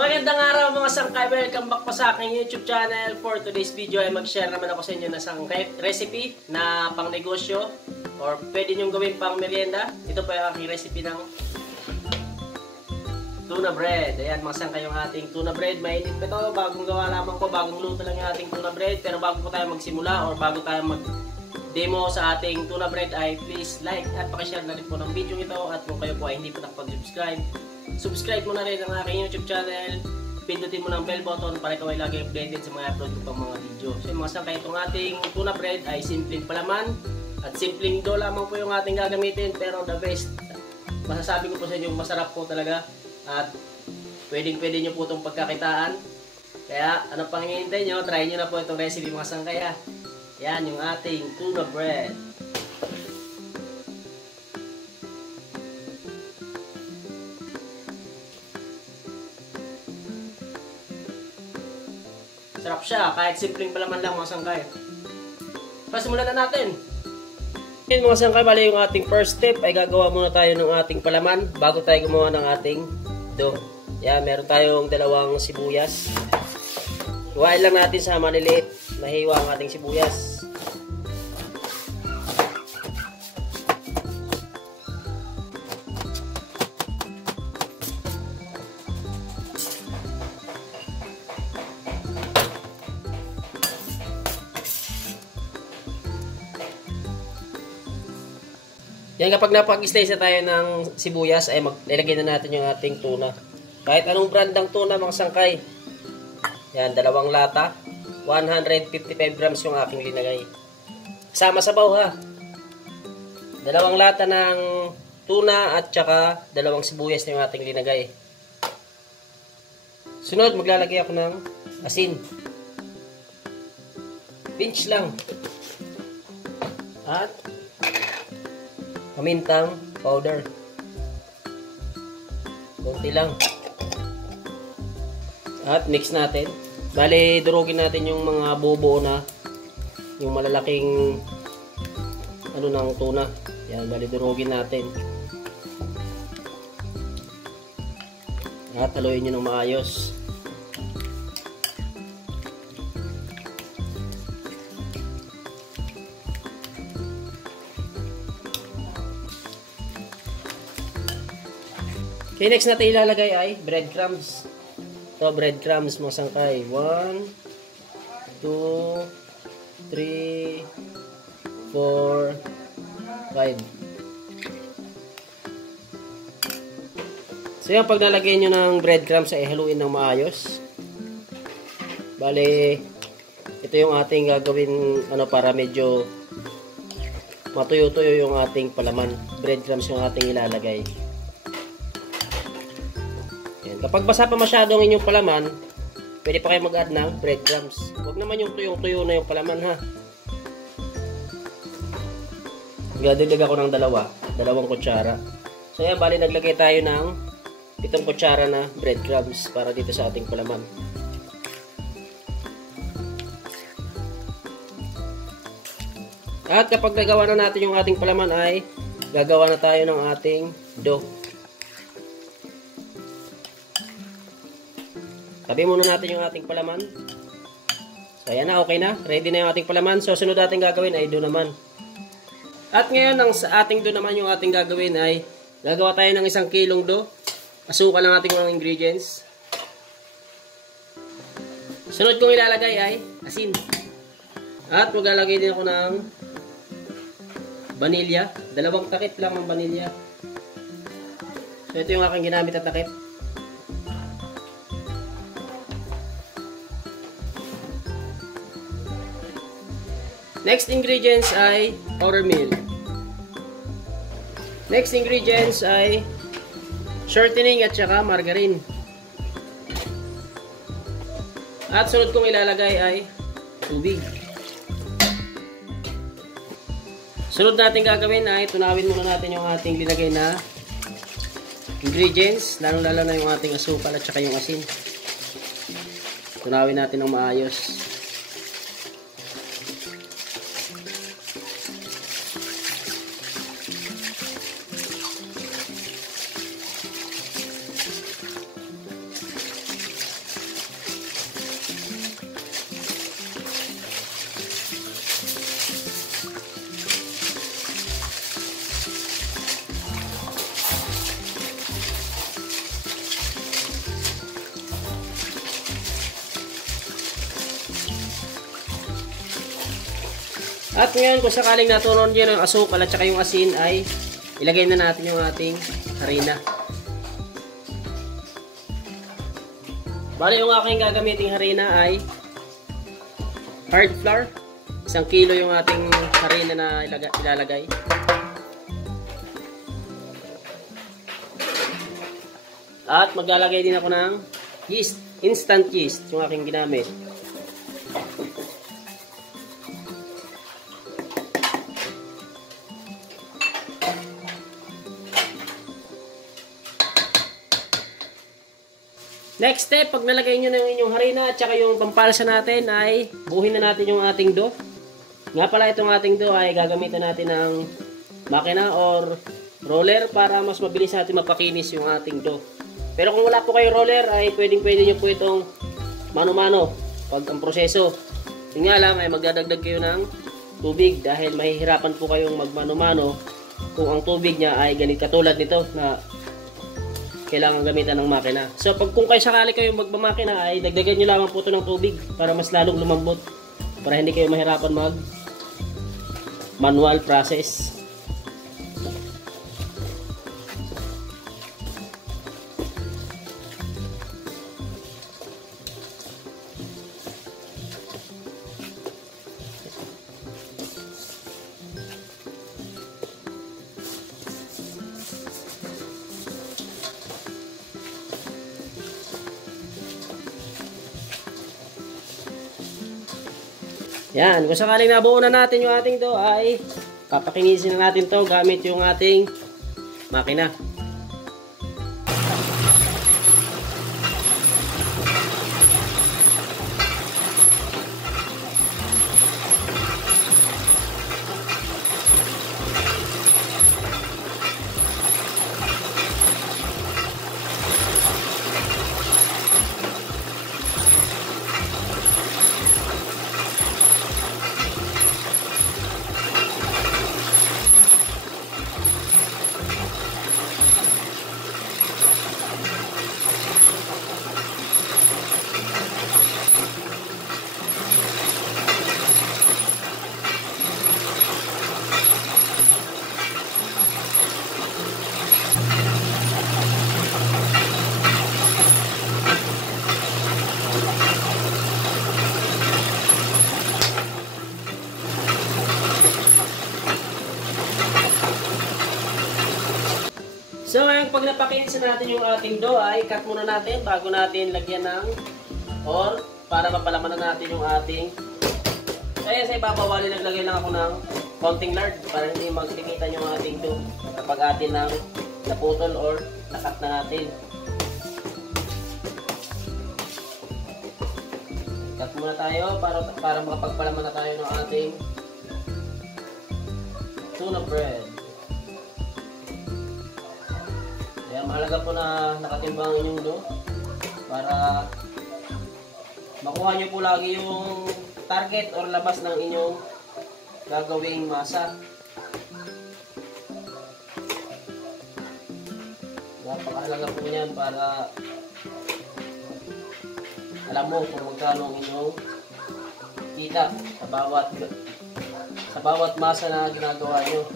Magandang araw mga sangkay, welcome back po sa aking YouTube channel. For today's video ay mag-share naman ako sa inyo ng isang recipe na pang negosyo or pwede nyong gawin pang merienda. Ito po yung aking recipe ng tuna bread. Ayan mga sangkay, yung ating tuna bread. Mainit pa ito, bagong gawa lamang ko, bagong luto lang yung ating tuna bread. Pero bago po tayo magsimula or bago tayo mag-demo sa ating tuna bread ay please like at pakishare na rin po ng video ito. At kung kayo po ay hindi po nakapag-subscribe, subscribe mo na rin ang aking YouTube channel. Pindutin mo ng bell button para ikaw ay lagi updated sa mga upload ko pang mga video. So mga sangkay, itong ating tuna bread ay simpleng palaman at simpleng dough lamang po yung ating gagamitin. Pero the best, masasabi ko po sa inyo, masarap po talaga. At pwede nyo po itong pagkakitaan. Kaya ano pang hinihintay nyo, try nyo na po itong recipe mga sangkay. Yan yung ating tuna bread. Sarap siya, kahit simpleng palaman lang mga sangkay. Pasimulan na natin. Ngayon mga sangkay, bali yung ating first step ay gagawa muna tayo ng ating palaman bago tayo gumawa ng ating dough. Yan, meron tayong dalawang sibuyas. Hiwain lang natin sa maliliit na hiwa ang ating sibuyas. Yan, kapag napag-slice na tayo ng sibuyas, ay maglalagay na natin yung ating tuna. Kahit anong brand ng tuna, mga sangkay. Yan, dalawang lata. 155 grams yung aking linagay. Sama sabaw ha. Dalawang lata ng tuna at saka dalawang sibuyas na yung ating linagay. Sunod, maglalagay ako ng asin. Pinch lang. At pamintang powder. Kunti lang. At mix natin. Bale, durugin natin yung mga buo na, yung malalaking ano ng tuna. Yan, bale durugin natin. At haluin nyo ng maayos. Okay, next natin ilalagay ay breadcrumbs. Ito, breadcrumbs mga sangkay. 1, 2, 3, 4, 5. So yan, pag nalagay nyo ng breadcrumbs ay haluin ng maayos. Bale, ito yung ating gagawin para medyo matuyo-tuyo yung ating palaman. Breadcrumbs yung ating ilalagay. Kapag basa pa masyado ang inyong palaman, pwede pa kayo mag-add ng breadcrumbs. Huwag naman yung tuyong-tuyo na yung palaman ha. Nagdagdag ako ng dalawang kutsara. So yan, bali naglagay tayo ng 7 kutsara na breadcrumbs para dito sa ating palaman. At kapag nagawa na natin yung ating palaman ay gagawa na tayo ng ating dough. Tabi muna natin yung ating palaman. So ayan na, okay na. Ready na yung ating palaman. So sunod natin gagawin ay dough naman. At ngayon, sa ating dough naman, yung ating gagawin ay gagawa tayo ng 1 kilong dough. Asukal ang ating mga ingredients. Sunod kong ilalagay ay asin. At maglalagay din ako ng vanilya. 2 takip lang ang vanilya. So ito yung aking ginamit na takip. Next ingredients ay powder milk. Next ingredients ay shortening at saka margarine. At sunod kong ilalagay ay tubig. Sunod natin gagawin ay tunawin muna natin yung ating linagay na ingredients, lalong-lalo na yung ating asukal at saka yung asin. Tunawin natin ng maayos. At ngayon, kung sakaling naturon dyan ang asukal at saka yung asin, ay ilagay na natin yung ating harina. Bali, yung aking gagamiting harina ay hard flour. 1 kilo yung ating harina na ilalagay. At maglalagay din ako ng yeast, instant yeast, yung aking ginamit. Next step, pag nalagay nyo ng inyong harina at saka yung pampalsa natin ay buhin na natin yung ating dough. Nga pala itong ating dough ay gagamitan natin ng makina or roller para mas mabilis natin mapakinis yung ating dough. Pero kung wala po kayo roller ay pwede nyo po itong mano-mano pag ang proseso. Yun nga lang ay magdadagdag kayo ng tubig dahil mahihirapan po kayong magmano-mano kung ang tubig niya ay ganito katulad nito na kailangan gamitan ng makina. So kung kayo sakali kayo magmamakina ay dagdagan nyo lamang po ito ng tubig para mas lalong lumambot para hindi kayo mahirapan mag manual process. Yan, kung sakaling nabuo na natin yung ating dough ay papakinisin na natin to gamit yung ating makina. So ngayon pag napakinis natin yung ating dough ay cut muna natin bago natin lagyan ng or para mapalaman na natin yung ating. Kaya sa ibabawali naglagay lang ako ng konting lard para hindi magtikitan yung ating dough kapag atin ng naputol or nakat na natin. Cut muna tayo para makapagpalaman na tayo ng ating tuna bread. Kaya mahalaga po na nakatimbang inyong dough para makuha nyo po lagi yung target or labas ng inyong gagawing masa. Napakahalaga po yan para alam mo kung magkano ang inyong kita sa bawat masa na ginagawa nyo.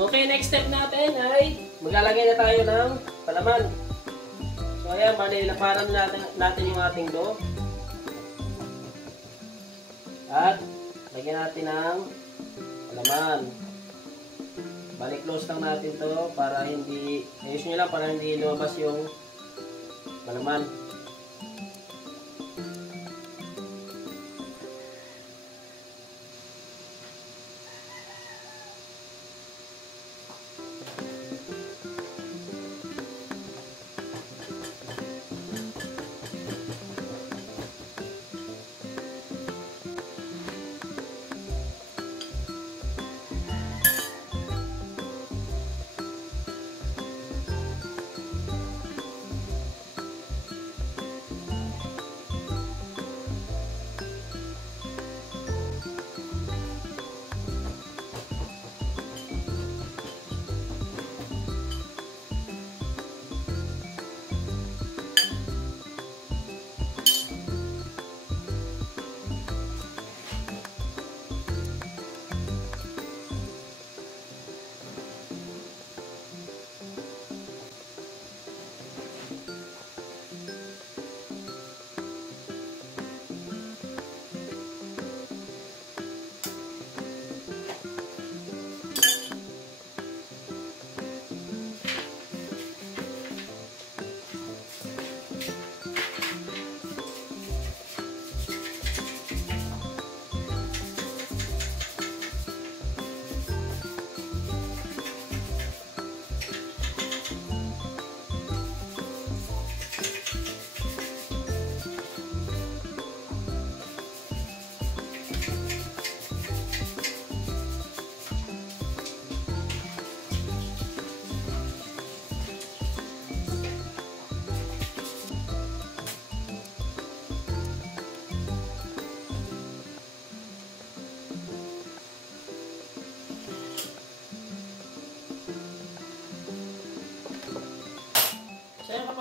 Okay, next step natin ay maglalagay na tayo ng palaman. So ayan, bali laparan natin yung ating dough. At lagyan natin ng palaman. Bali close lang natin to para hindi, ayos nyo lang para hindi lumabas yung palaman.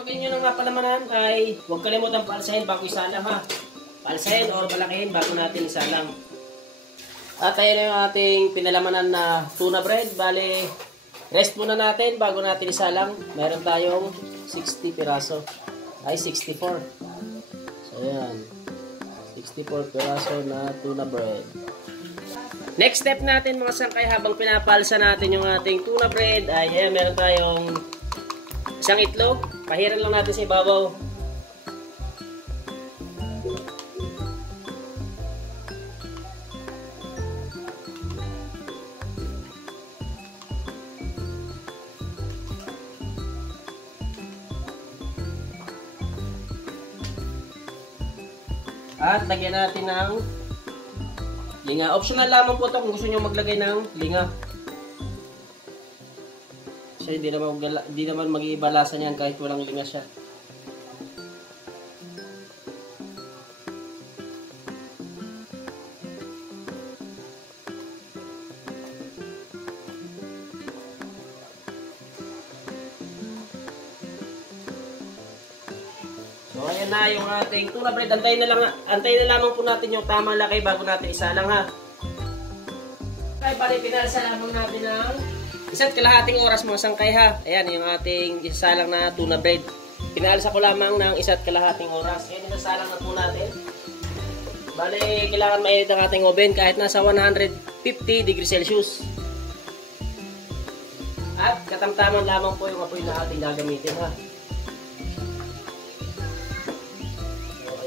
lagyan nyo ng napalamanan ay huwag kalimutan paalsahin bago isalang ha. Paalsahin or malakihin bago natin isalang. At ayun na yung ating pinalamanan na tuna bread. Bale, rest muna natin bago natin isalang. Meron tayong 60 piraso. Ay, 64. So, ayan. 64 piraso na tuna bread. Next step natin mga sangkay habang pinapalsa natin yung ating tuna bread ay ayan, meron tayong isang itlog. Pahiran lang natin sa ibabaw. At lagyan natin ng linga. Optional lamang po ito kung gusto nyo maglagay ng linga. Kasi hindi naman mag-iiba lasa niyan kahit walang linga siya. So ayan na yung ating tuna bread. Antayin na lamang po natin yung tamang laki bago natin isalang ha. Kaya bali pinalsa lamang natin ng isa't kalahating oras mga sangkay ha. Ayan yung ating isalang na tuna bread. Pinalsa ko lamang ng isa't kalahating oras. Ayan yung isalang na po natin. Bali kailangan mainit ang ating oven kahit nasa 150 degrees Celsius. At katamtaman lamang po yung apoy na ating gagamitin ha.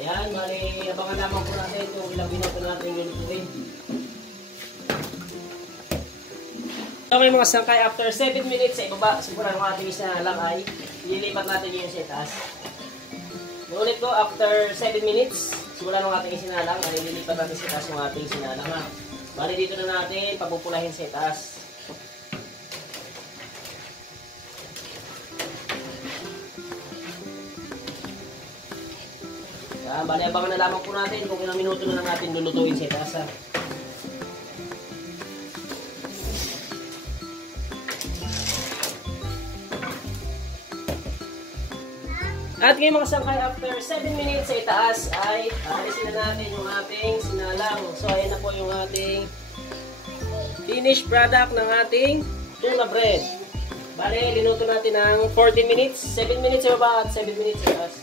Ayan, bali, abangan naman po natin yung ilang minuto natin yung lutuin. Okay mga sangkay, after 7 minutes sa ibaba, siguro yung ating isinalang ay ililipat natin yung sa itaas. Ulit ko, after 7 minutes, siguro yung ating isinalang ay ililipat natin sa itaas yung ating isinalang ha. Bali dito na natin papupulahin sa itaas. Bali, abangan na lamang po natin kung ilang minuto na lang natin lulutuin sa itaas. At ngayon mga sangkay, after 7 minutes sa itaas ay alisin na natin yung ating sinalang. So ayan na po yung ating finished product ng ating tuna bread. Bali, linuto natin ng 40 minutes. 7 minutes sa baba at 7 minutes sa itaas.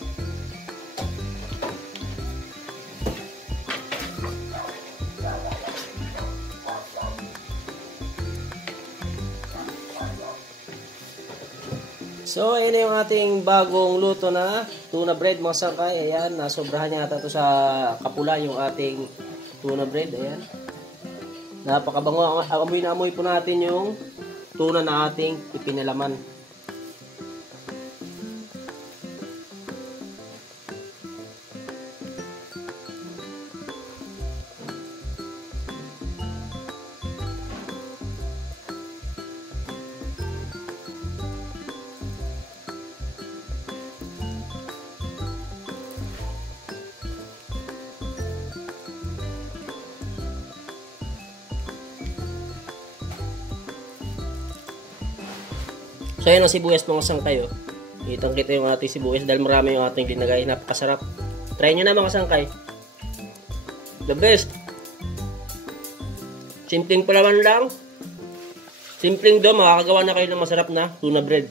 So, ayan na yung ating bagong luto na tuna bread mga sangkay. Ayan, nasobrahan niya ata ito sa kapula yung ating tuna bread. Ayan. Napakabango. Amoy na amoy po natin yung tuna na ating ipinalaman. So ayan ang sibuyas mga sangkay oh. Kitang kita yung ating sibuyas dahil marami yung ating linagay. Napakasarap. Try nyo na mga sangkay. The best. Simpleng palaman lang. Simpleng do, makakagawa na kayo ng masarap na tuna bread.